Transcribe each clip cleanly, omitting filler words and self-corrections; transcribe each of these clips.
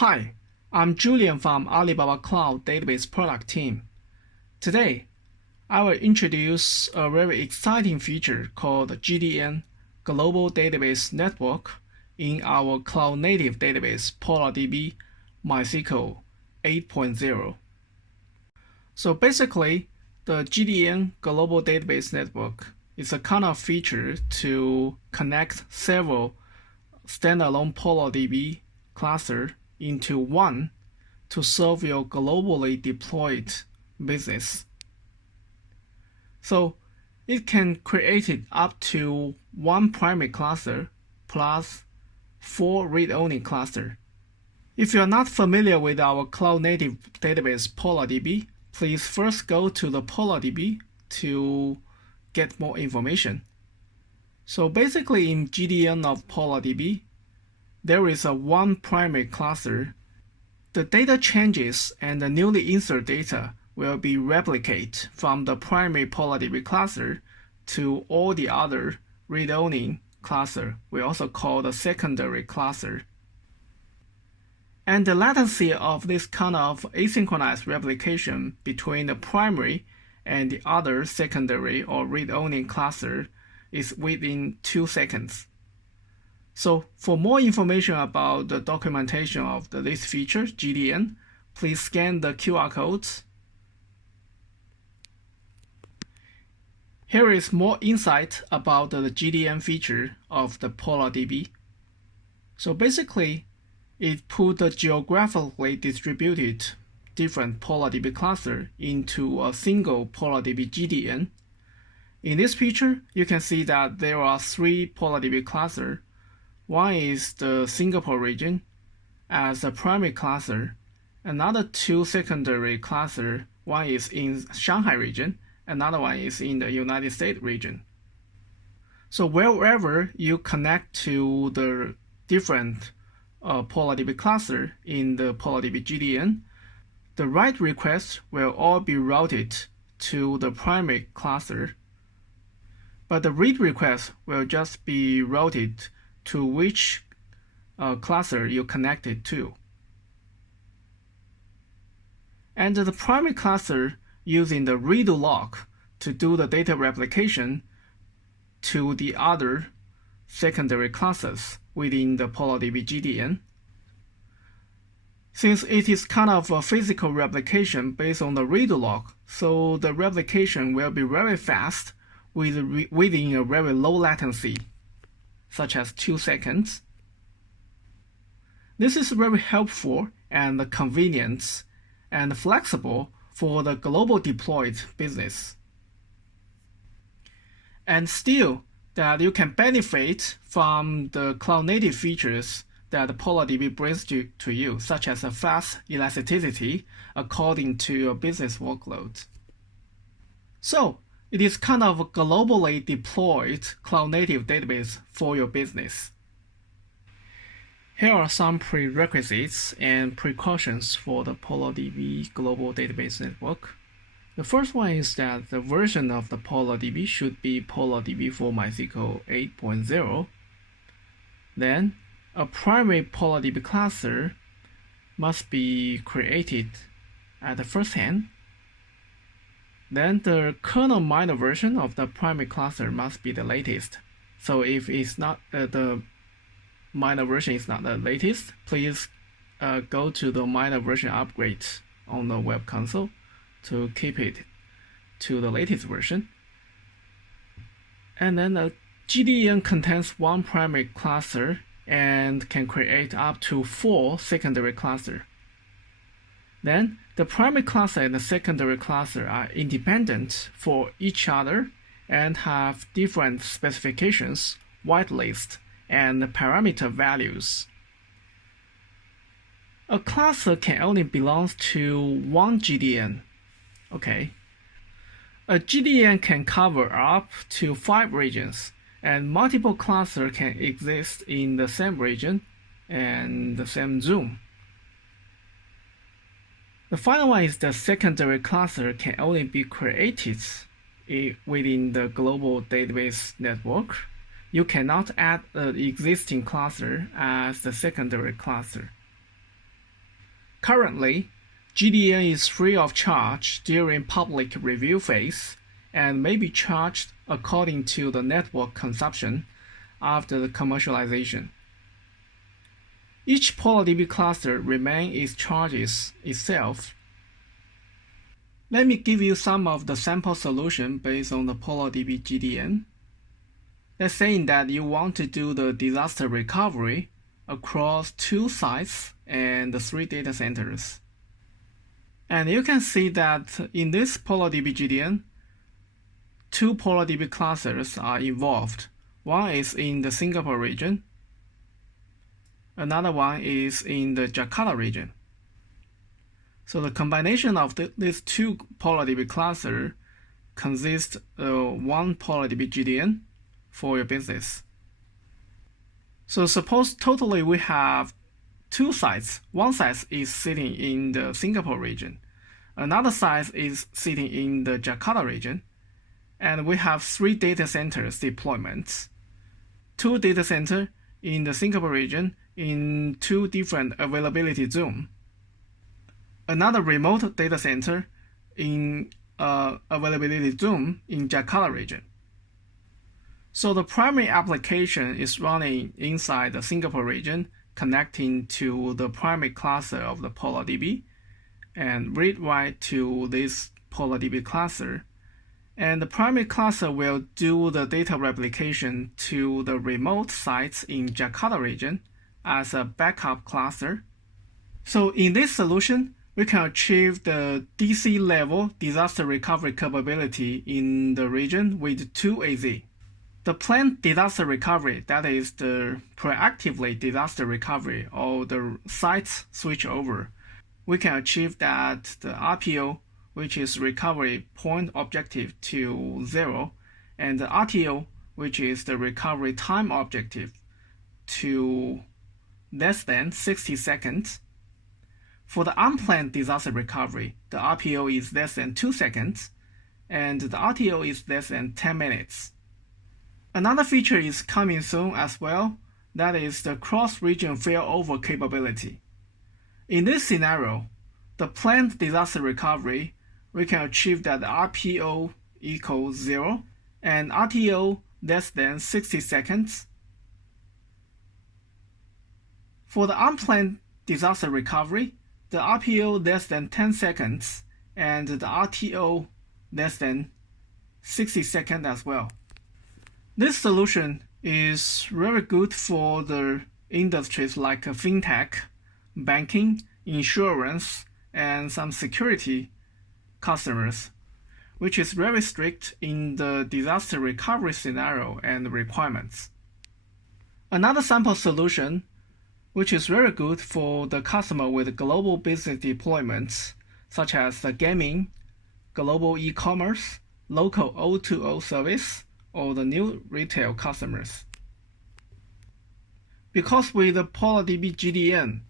Hi, I'm Julian from Alibaba Cloud Database Product Team. Today, I will introduce a very exciting feature called GDN Global Database Network in our cloud-native database PolarDB MySQL 8.0. So basically, the GDN Global Database Network is a kind of feature to connect several standalone PolarDB clusters into one to serve your globally deployed business. So it can create it up to one primary cluster plus 4 read-only clusters. If you are not familiar with our cloud-native database PolarDB, please first go to the PolarDB to get more information. So basically in GDN of PolarDB, there is a one primary cluster. The data changes and the newly inserted data will be replicated from the primary PolarDB cluster to all the other read-only cluster, we also call the secondary cluster. And the latency of this kind of asynchronous replication between the primary and the other secondary or read-only cluster is within 2 seconds. So for more information about the documentation of this feature, GDN, please scan the QR codes. Here is more insight about the GDN feature of the PolarDB. So basically, it put the geographically distributed different PolarDB cluster into a single PolarDB GDN. In this picture, you can see that there are 3 PolarDB clusters. One is the Singapore region as a primary cluster, another 2 secondary clusters, one is in Shanghai region, another one is in the United States region. So wherever you connect to the different PolarDB cluster in the PolarDB GDN, the write requests will all be routed to the primary cluster, but the read request will just be routed to which cluster you connected to. And the primary cluster using the redo lock to do the data replication to the other secondary clusters within the PolarDB GDN. Since it is kind of a physical replication based on the redo lock, so the replication will be very fast within a very low latency, such as 2 seconds. This is very helpful and convenient and flexible for the global deployed business. And still, that you can benefit from the cloud-native features that PolarDB brings to you, such as a fast elasticity according to your business workload. So, it is kind of a globally deployed cloud-native database for your business. Here are some prerequisites and precautions for the PolarDB Global Database Network. The first one is that the version of the PolarDB should be PolarDB for MySQL 8.0. Then, a primary PolarDB cluster must be created at the first hand. Then the kernel minor version of the primary cluster must be the latest. So if it's not the minor version is not the latest, please go to the minor version upgrade on the web console to keep it to the latest version. And then the GDN contains one primary cluster and can create up to 4 secondary clusters. Then the primary cluster and the secondary cluster are independent for each other and have different specifications, whitelist, and parameter values. A cluster can only belong to one GDN. Okay. A GDN can cover up to 5 regions, and multiple clusters can exist in the same region and the same zone. The final one is the secondary cluster can only be created within the global database network. You cannot add an existing cluster as the secondary cluster. Currently, GDN is free of charge during public review phase and may be charged according to the network consumption after the commercialization. Each PolarDB cluster remains its charges itself. Let me give you some of the sample solution based on the PolarDB GDN. Let's say that you want to do the disaster recovery across 2 sites and 3 data centers. And you can see that in this PolarDB GDN, 2 PolarDB clusters are involved. One is in the Singapore region. Another one is in the Jakarta region. So the combination of these 2 PolarDB clusters consists of 1 PolarDB GDN for your business. So suppose totally we have 2 sites. One site is sitting in the Singapore region. Another site is sitting in the Jakarta region. And we have 3 data centers deployments. 2 data centers in the Singapore region in 2 different availability zones. Another remote data center in availability zone in Jakarta region. So the primary application is running inside the Singapore region, connecting to the primary cluster of the PolarDB and read-write to this PolarDB cluster. And the primary cluster will do the data replication to the remote sites in Jakarta region as a backup cluster. So in this solution, we can achieve the DC level disaster recovery capability in the region with 2 AZ. The planned disaster recovery, that is the proactively disaster recovery or the sites switch over, we can achieve that the RPO, which is recovery point objective, to 0, and the RTO, which is the recovery time objective, to less than 60 seconds. For the unplanned disaster recovery, the RPO is less than 2 seconds, and the RTO is less than 10 minutes. Another feature is coming soon as well, that is the cross-region failover capability. In this scenario, the planned disaster recovery, we can achieve that the RPO equals 0 and RTO less than 60 seconds. For the unplanned disaster recovery, the RPO less than 10 seconds and the RTO less than 60 seconds as well. This solution is very good for the industries like fintech, banking, insurance, and some security customers, which is very strict in the disaster recovery scenario and requirements. Another sample solution, which is very good for the customer with global business deployments, such as the gaming, global e-commerce, local O2O service, or the new retail customers. Because with the PolarDB GDN,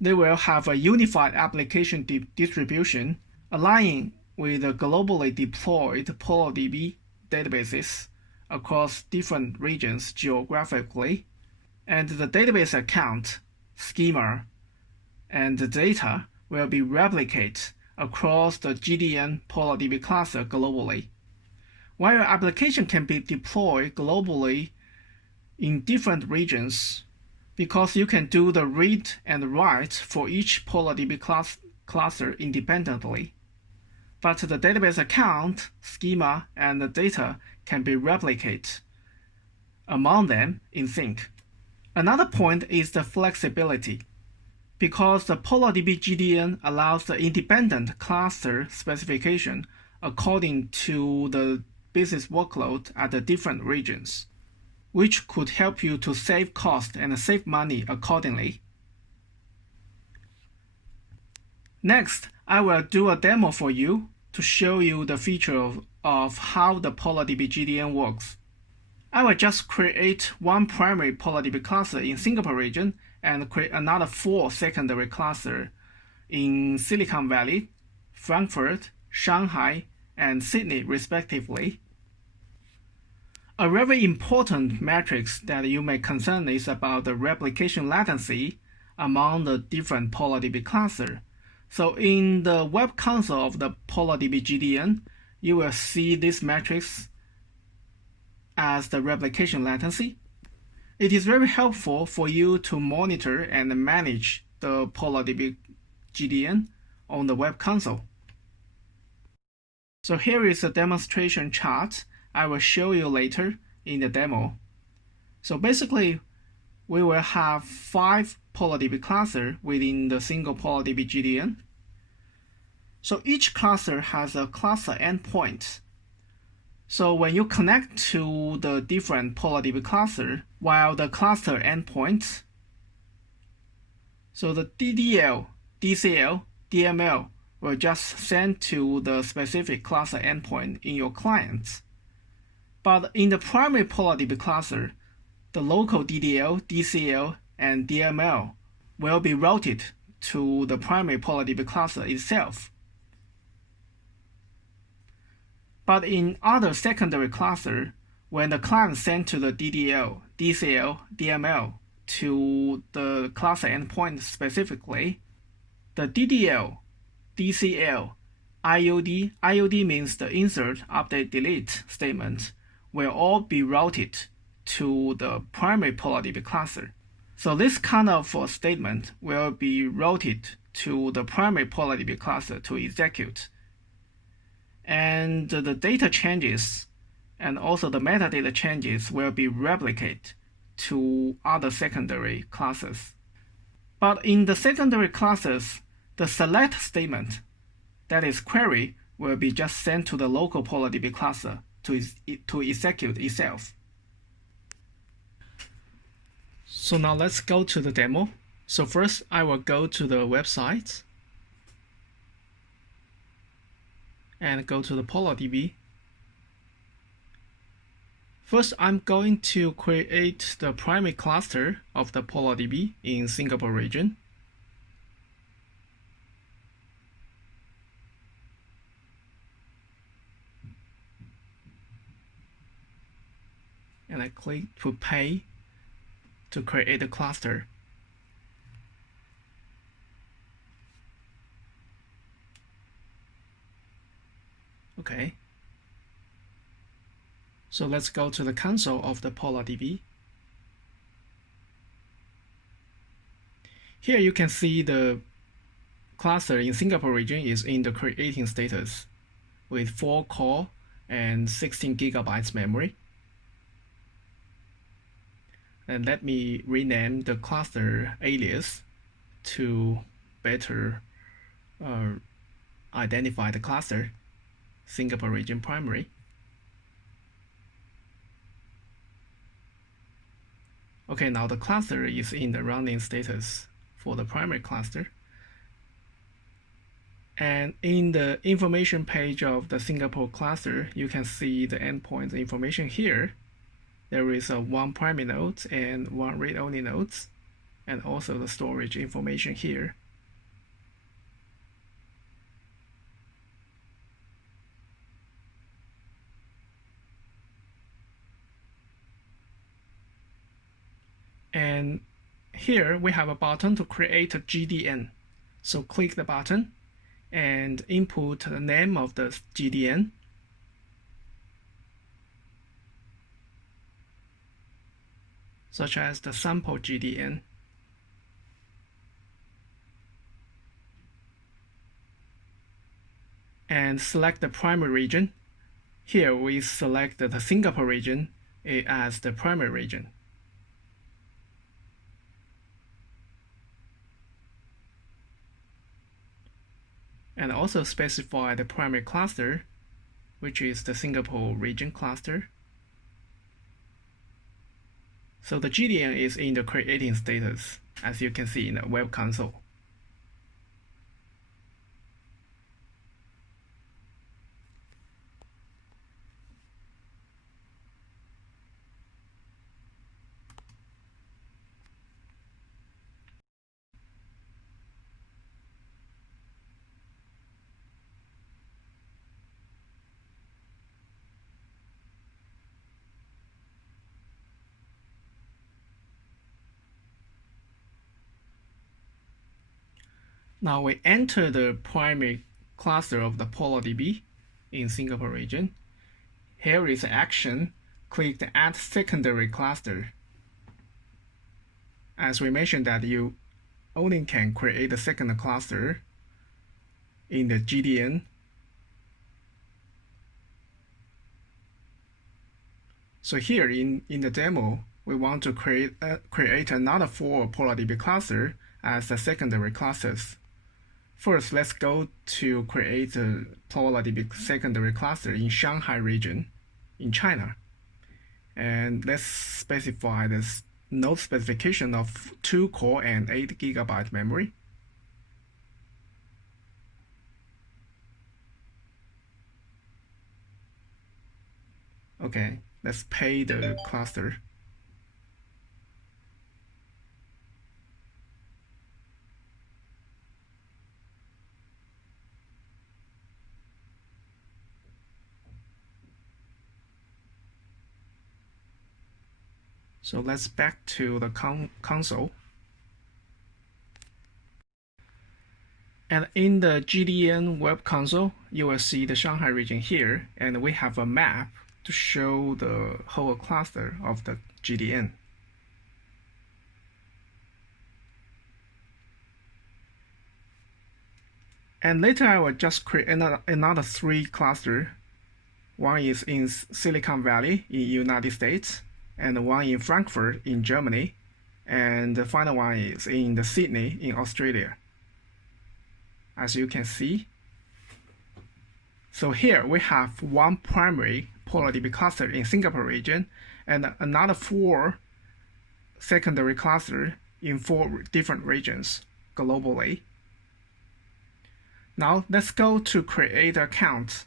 they will have a unified application distribution aligning with the globally deployed PolarDB databases across different regions geographically, and the database account, schema, and the data will be replicated across the GDN PolarDB cluster globally. While your application can be deployed globally in different regions, because you can do the read and write for each PolarDB cluster independently. But the database account, schema, and the data can be replicated among them in sync. Another point is the flexibility. Because the PolarDB GDN allows the independent cluster specification according to the business workload at the different regions, which could help you to save cost and save money accordingly. Next, I will do a demo for you to show you the feature of how the PolarDB GDN works. I will just create one primary PolarDB cluster in Singapore region and create another 4 secondary clusters in Silicon Valley, Frankfurt, Shanghai, and Sydney respectively. A very important metric that you may concern is about the replication latency among the different PolarDB clusters, So in the web console of the PolarDB GDN, you will see this matrix as the replication latency. It is very helpful for you to monitor and manage the PolarDB GDN on the web console. So here is a demonstration chart I will show you later in the demo. So basically, we will have 5 PolarDB clusters within the single PolarDB GDN. So each cluster has a cluster endpoint. So when you connect to the different PolarDB cluster, while the cluster endpoint, so the DDL, DCL, DML will just send to the specific cluster endpoint in your client. But in the primary PolarDB cluster, the local DDL, DCL, and DML will be routed to the primary PolarDB cluster itself. But in other secondary clusters, when the client sends to the DDL, DCL, DML to the cluster endpoint specifically, the DDL, DCL, IOD means the insert, update, delete statement, will all be routed to the primary PolarDB cluster. So this kind of statement will be routed to the primary PolarDB cluster to execute. And the data changes and also the metadata changes will be replicated to other secondary classes. But in the secondary classes, the select statement, that is query, will be just sent to the local PolarDB cluster to execute itself. So now let's go to the demo. So first I will go to the website and go to the PolarDB. First, I'm going to create the primary cluster of the PolarDB in Singapore region. And I click to pay to create the cluster. Okay. So let's go to the console of the PolarDB. Here you can see the cluster in Singapore region is in the creating status with 4 core and 16 gigabytes memory. And let me rename the cluster alias to better identify the cluster, Singapore region primary. Okay, now the cluster is in the running status for the primary cluster. And in the information page of the Singapore cluster, you can see the endpoint information here. There is a 1 primary node and 1 read-only nodes, and also the storage information here. And here we have a button to create a GDN. So click the button and input the name of the GDN. Such as the sample GDN. And select the primary region. Here we select the Singapore region as the primary region. And also specify the primary cluster, which is the Singapore region cluster. So the GDN is in the creating status, as you can see in the web console. Now we enter the primary cluster of the PolarDB in Singapore region. Here is the action. Click the Add Secondary Cluster. As we mentioned that you only can create the second cluster in the GDN. So here in the demo, we want to create another 4 PolarDB cluster as the secondary clusters. First, let's go to create a PolarDB secondary cluster in Shanghai region in China. And let's specify this node specification of 2 core and 8 GB memory. Okay, let's pay the cluster. So let's back to the console. And in the GDN web console, you will see the Shanghai region here, and we have a map to show the whole cluster of the GDN. And later I will just create another 3 clusters. One is in Silicon Valley in United States, and one in Frankfurt in Germany, and the final one is in the Sydney in Australia. As you can see. So here we have one primary PolarDB cluster in Singapore region and another 4 secondary clusters in 4 different regions globally. Now let's go to create account.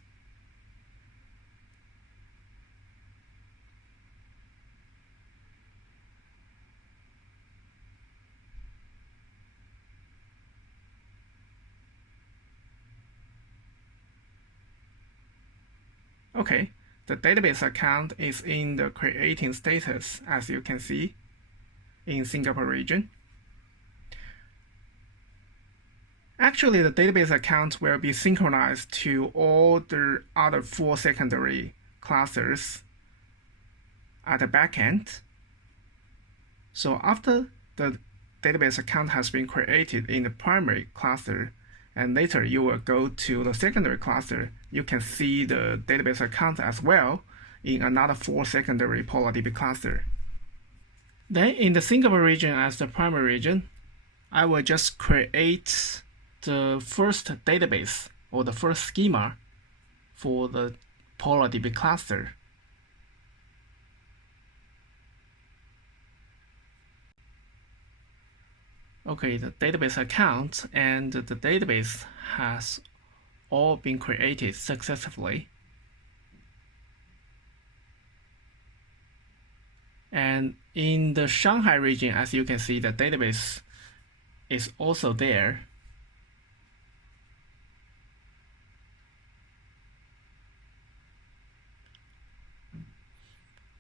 Okay, the database account is in the creating status, as you can see, in Singapore region. Actually, the database account will be synchronized to all the other 4 secondary clusters at the backend. So after the database account has been created in the primary cluster, and later you will go to the secondary cluster, you can see the database account as well in another 4 secondary PolarDB cluster. Then in the Singapore region as the primary region, I will just create the first database or the first schema for the PolarDB cluster. Okay, the database account and the database has all been created successfully. And in the Shanghai region, as you can see, the database is also there.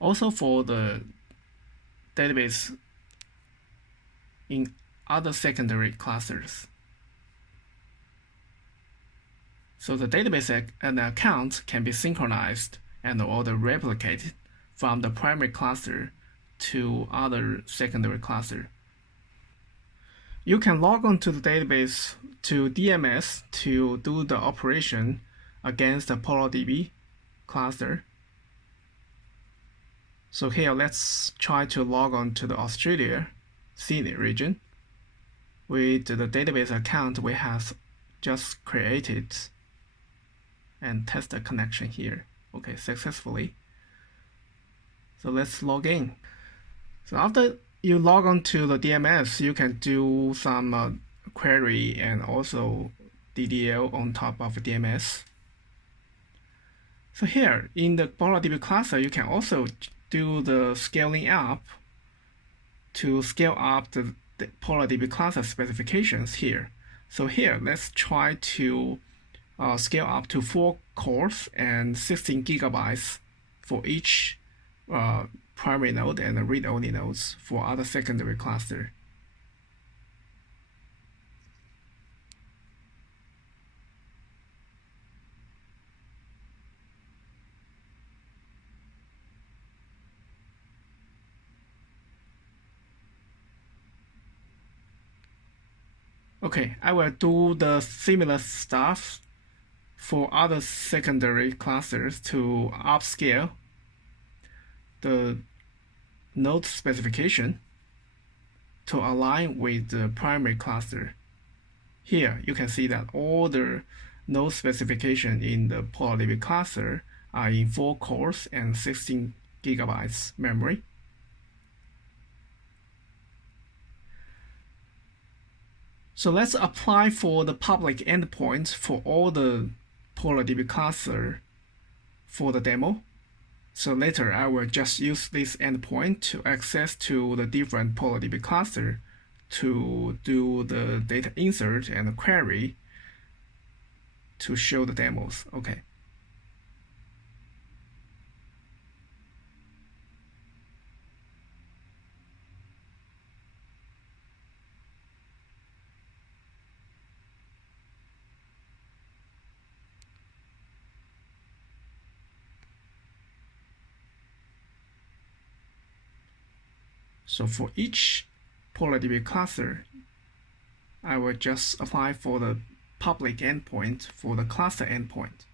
Also for the database in other secondary clusters. So the database and the account can be synchronized and or replicated from the primary cluster to other secondary cluster. You can log on to the database to DMS to do the operation against the PolarDB cluster. So here, let's try to log on to the Australia Sydney region with the database account we have just created and test the connection here. Okay, successfully. So let's log in. So after you log on to the DMS, you can do some query and also DDL on top of DMS. So here in the PolarDB cluster, you can also do the scaling up to scale up the PolarDB cluster specifications here. So here, let's try to scale up to 4 cores and 16 GB for each primary node and read-only nodes for other secondary cluster. Okay, I will do the similar stuff for other secondary clusters to upscale the node specification to align with the primary cluster. Here, you can see that all the node specification in the PolarDB cluster are in 4 cores and 16 gigabytes memory. So let's apply for the public endpoint for all the PolarDB cluster for the demo. So later I will just use this endpoint to access to the different PolarDB cluster to do the data insert and query to show the demos. Okay. So for each PolarDB cluster, I will just apply for the public endpoint for the cluster endpoint.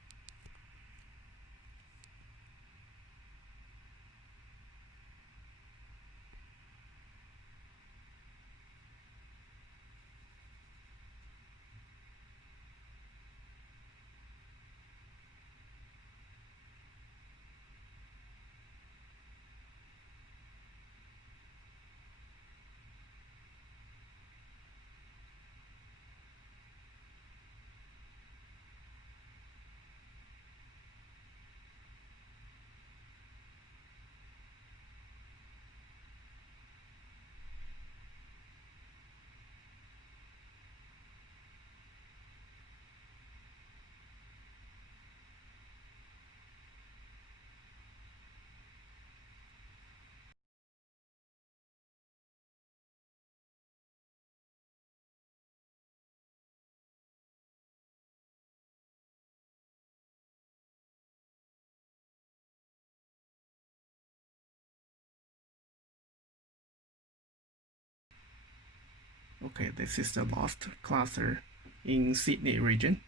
Okay, this is the last cluster in Sydney region.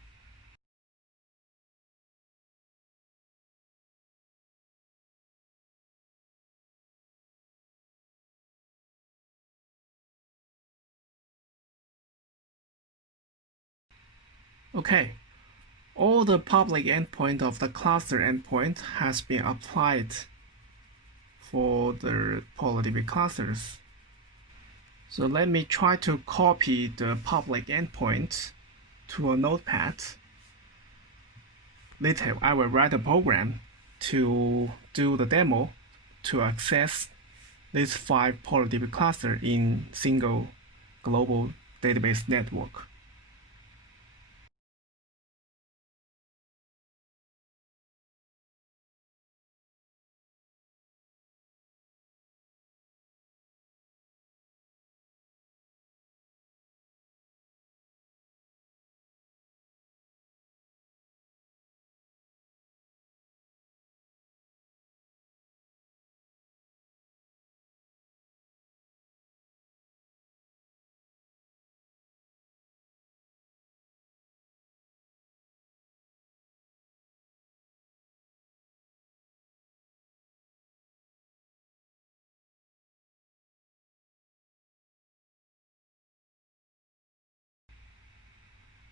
Okay, all the public endpoint of the cluster endpoint has been applied for the PolarDB clusters. So let me try to copy the public endpoint to a notepad. Later, I will write a program to do the demo to access these 5 PolarDB clusters in single global database network.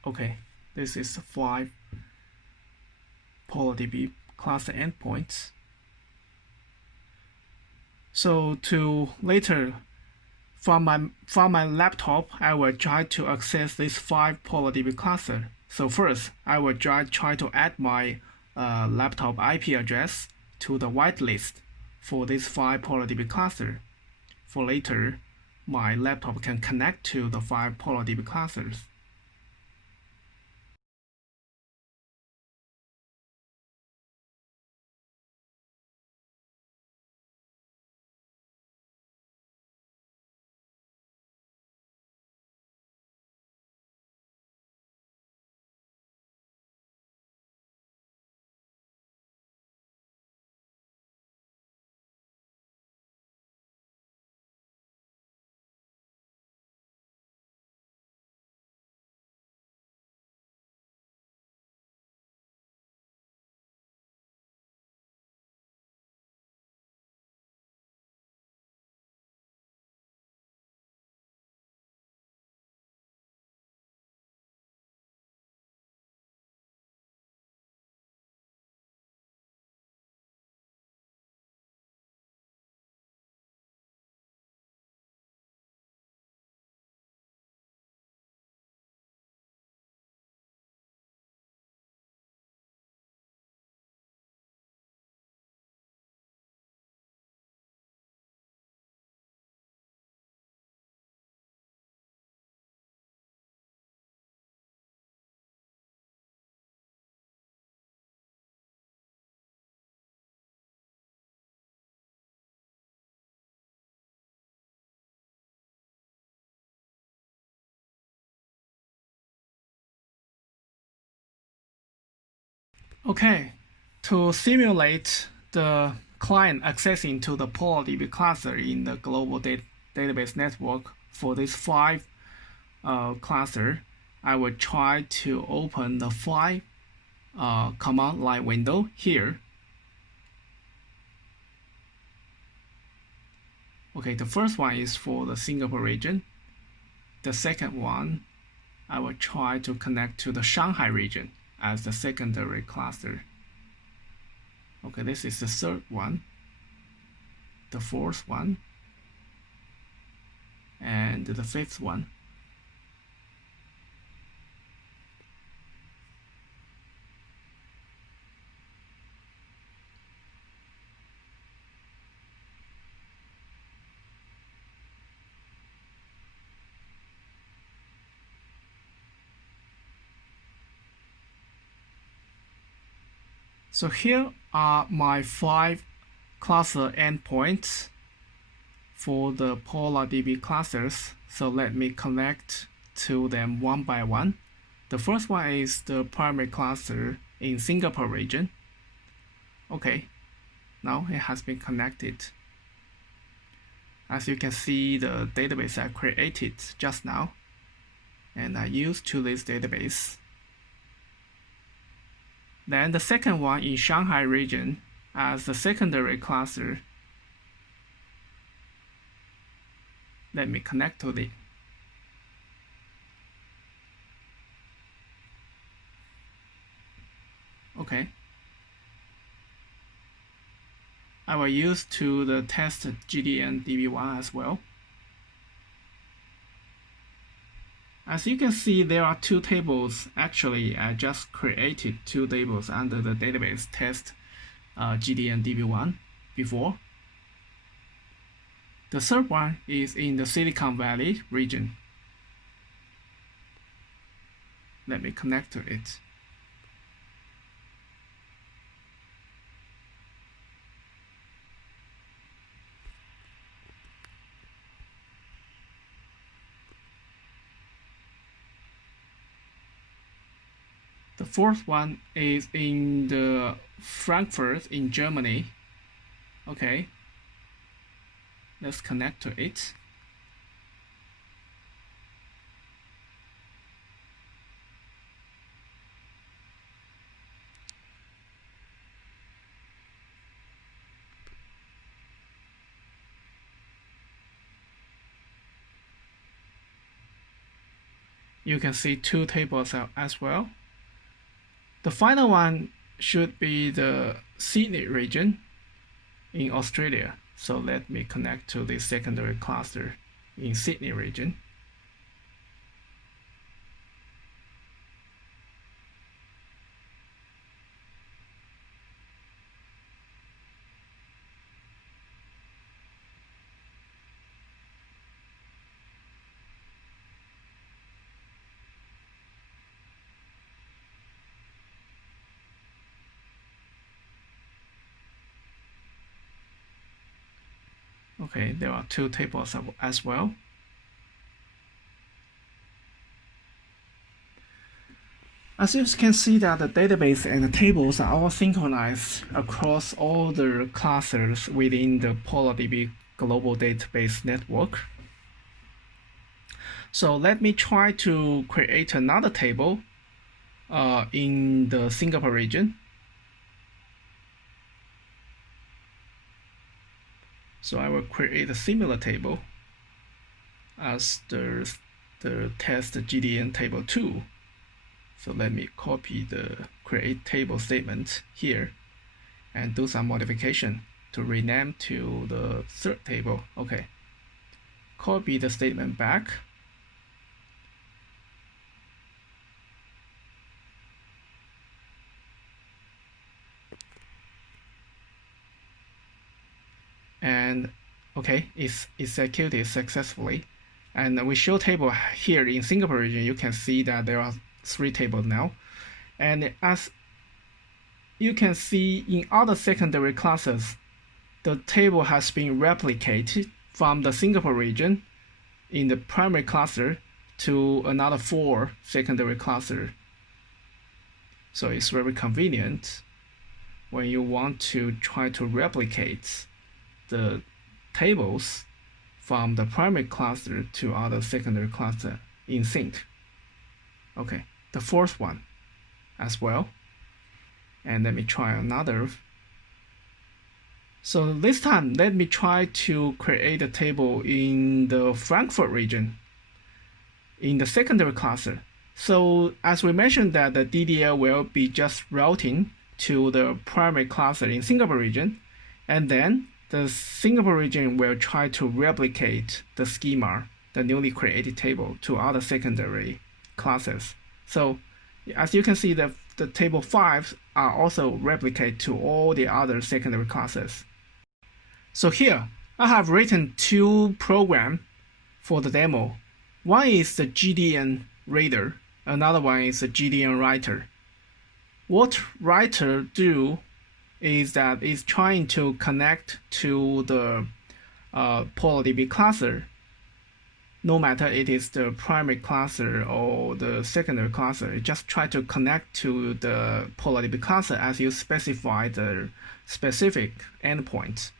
Okay, this is 5 PolarDB cluster endpoints. So to later, from my laptop, I will try to access this 5 PolarDB cluster. So first, I will try to add my laptop IP address to the whitelist for this 5 PolarDB cluster. For later, my laptop can connect to the 5 PolarDB clusters. Okay, to simulate the client accessing to the PolarDB cluster in the global database network for this 5 cluster, I will try to open the 5 command line window here. Okay, the first one is for the Singapore region. The second one, I will try to connect to the Shanghai region as the secondary cluster. Okay, this is the third one, the fourth one, and the fifth one. So here are my 5 cluster endpoints for the PolarDB clusters. So let me connect to them one by one. The first one is the primary cluster in Singapore region. Okay, now it has been connected. As you can see, the database I created just now, and I used to this database. Then the second one in Shanghai region as the secondary cluster. Let me connect to it. Okay. I will use to the test GDN DB1 as well. As you can see, there are 2 tables. Actually, I just created 2 tables under the database test GDN DB1 before. The third one is in the Silicon Valley region. Let me connect to it. The fourth one is in the Frankfurt in Germany. Okay, let's connect to it. You can see 2 tables as well. The final one should be the Sydney region in Australia. So let me connect to the secondary cluster in Sydney region. Okay, there are 2 tables as well. As you can see that the database and the tables are all synchronized across all the clusters within the PolarDB global database network. So let me try to create another table in the Singapore region. So I will create a similar table as the test GDN table 2. So let me copy the create table statement here and do some modification to rename to the third table. Okay. Copy the statement back. And okay, it's executed successfully. And we show table here in Singapore region. You can see that there are 3 tables now. And as you can see in other secondary classes, the table has been replicated from the Singapore region in the primary cluster to another 4 secondary cluster. So it's very convenient when you want to try to replicate the tables from the primary cluster to other secondary cluster in sync. Okay, the fourth one as well. And let me try another. So this time, let me try to create a table in the Frankfurt region in the secondary cluster. So as we mentioned that the DDL will be just routing to the primary cluster in Singapore region, and then the Singapore region will try to replicate the schema, the newly created table, to other secondary classes. So as you can see, the table 5 are also replicate to all the other secondary classes. So here, I have written two programs for the demo. One is the GDN reader, another one is the GDN writer. What writer do is that it's trying to connect to the PolarDB cluster, no matter it is the primary cluster or the secondary cluster. It just try to connect to the PolarDB cluster as you specify the specific endpoint.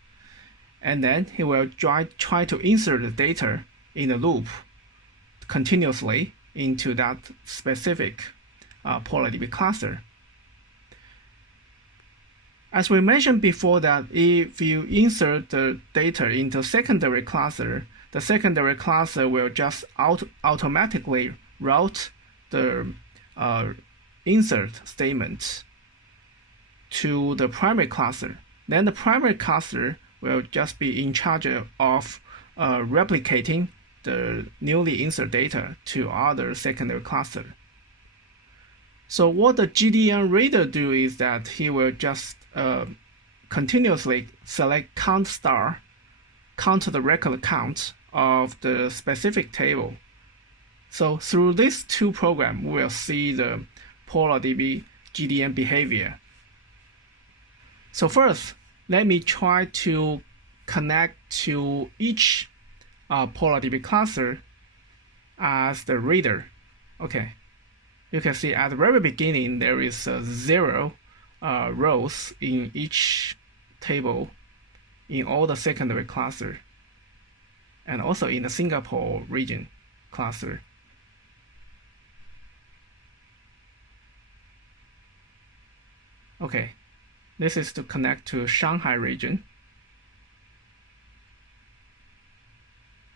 And then he will try to insert the data in a loop continuously into that specific PolarDB cluster. As we mentioned before, that if you insert the data into secondary cluster, the secondary cluster will just automatically route the insert statement to the primary cluster. Then the primary cluster will just be in charge of replicating the newly insert data to other secondary cluster. So what the GDN reader do is that he will just continuously select count the record count of the specific table. So through these two programs, we will see the PolarDB GDN behavior. So first, let me try to connect to each PolarDB cluster as the reader. Okay, you can see at the very beginning there is 0 rows in each table in all the secondary cluster, and also in the Singapore region cluster. Okay, this is to connect to Shanghai region.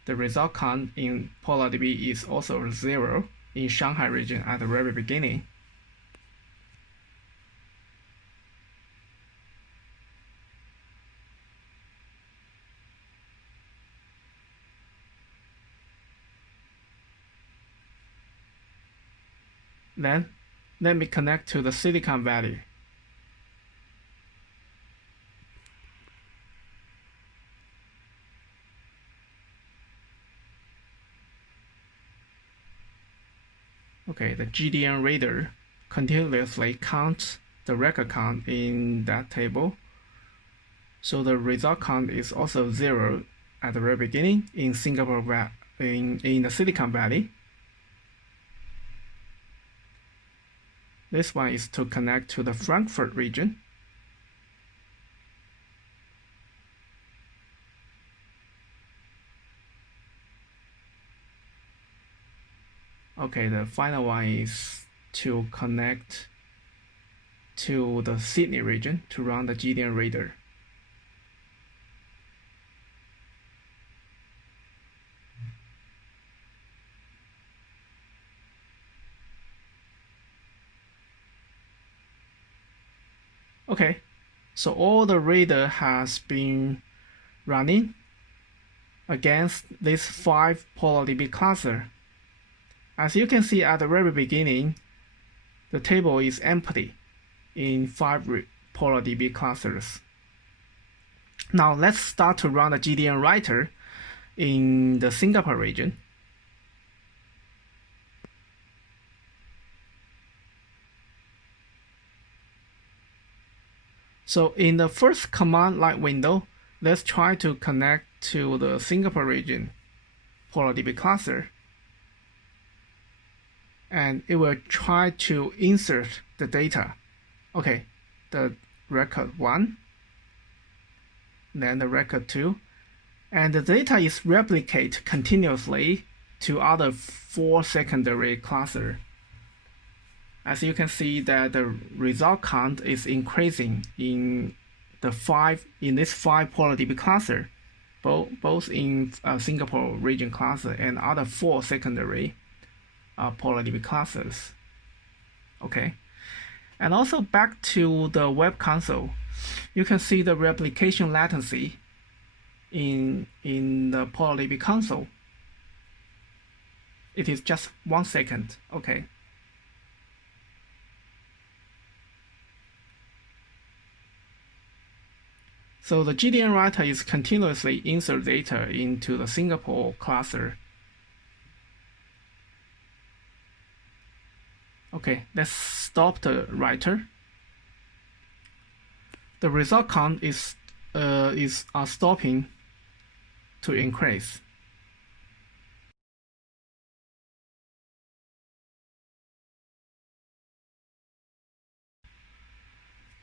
The result count in PolarDB is also 0 in Shanghai region at the very beginning. Then, let me connect to the Silicon Valley. Okay, the GDN reader continuously counts the record count in that table. So the result count is also 0 at the very beginning in Singapore in the Silicon Valley. This one is to connect to the Frankfurt region. Okay, the final one is to connect to the Sydney region to run the GDN reader. Okay, so all the reader has been running against these 5 PolarDB cluster. As you can see at the very beginning, the table is empty in 5 PolarDB clusters. Now let's start to run the GDN writer in the Singapore region. So in the first command line window, let's try to connect to the Singapore region PolarDB cluster. and it will try to insert the data. Okay, the record 1, then the record 2, and the data is replicated continuously to other 4 secondary classes. As you can see that the result count is increasing in this 5 PolarDB cluster, both in Singapore region cluster and other 4 secondary PolarDB clusters. Okay, and also back to the web console, you can see the replication latency in the PolarDB console. It is just 1 second. Okay. So the GDN writer is continuously insert data into the Singapore cluster. Okay, let's stop the writer. The result count is stopping to increase.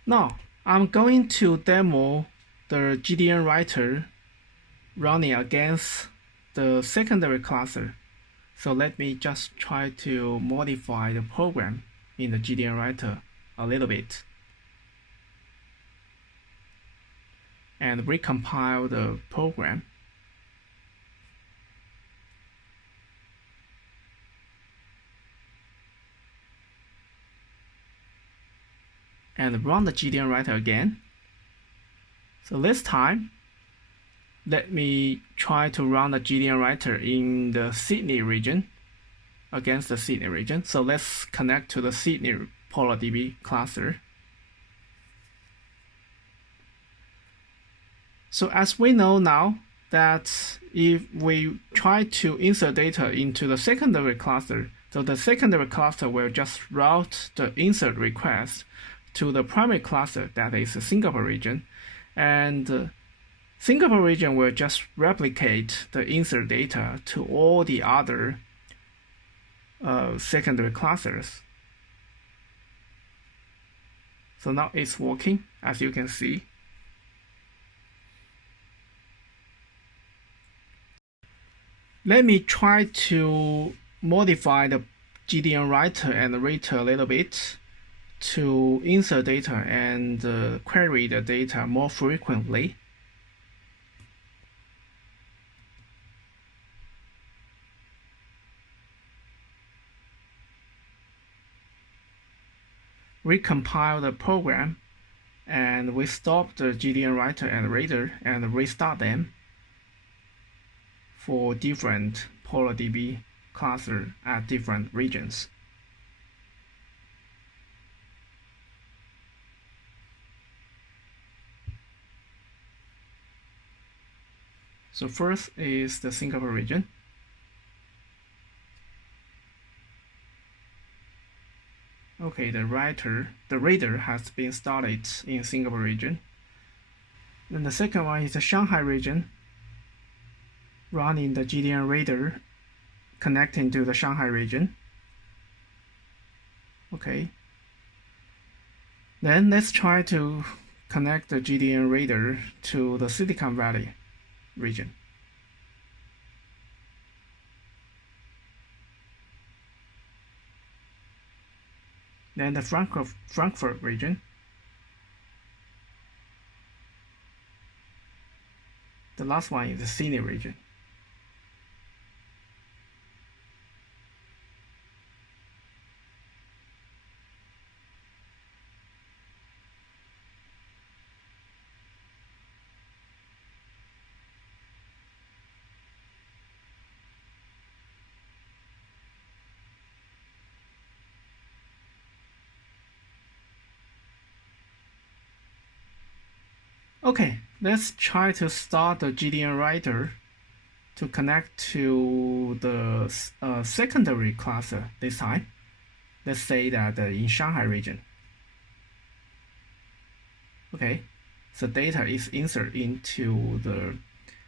Now I'm going to demo the GDN writer running against the secondary cluster. So let me just try to modify the program in the GDN writer a little bit and recompile the program. And run the GDN writer again. So this time, let me try to run the GDN writer in the Sydney region against the Sydney region. So let's connect to the Sydney PolarDB cluster. So as we know now that if we try to insert data into the secondary cluster, so the secondary cluster will just route the insert request to the primary cluster, that is the Singapore region, and Singapore region will just replicate the insert data to all the other secondary clusters. So now it's working, as you can see. Let me try to modify the GDN writer and reader a little bit to insert data and query the data more frequently. Recompile the program, and we stop the GDN writer and reader and restart them for different PolarDB clusters at different regions. So first is the Singapore region. Okay, the reader has been started in Singapore region. Then the second one is the Shanghai region, running the GDN reader connecting to the Shanghai region. Okay. Then let's try to connect the GDN reader to the Silicon Valley region. Then the Frankfurt region. The last one is the Sydney region. Okay, let's try to start the GDN writer to connect to the secondary cluster this time. Let's say that in Shanghai region. Okay, so data is inserted into the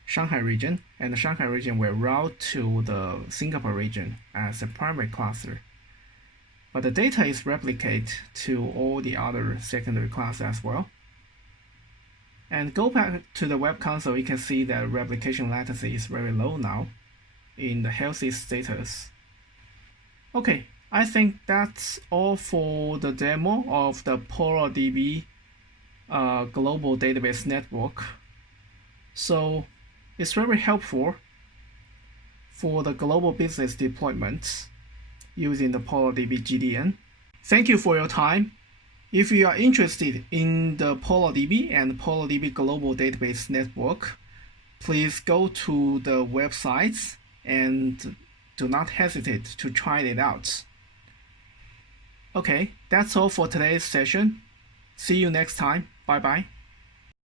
Shanghai region, and the Shanghai region will route to the Singapore region as the primary cluster. but the data is replicated to all the other secondary classes as well. And go back to the web console, you can see that replication latency is very low now in the healthy status. Okay, I think that's all for the demo of the PolarDB global database network. So it's very helpful for the global business deployments using the PolarDB GDN. Thank you for your time. If you are interested in the PolarDB and PolarDB Global Database Network, please go to the websites and do not hesitate to try it out. Okay, that's all for today's session. See you next time. Bye-bye.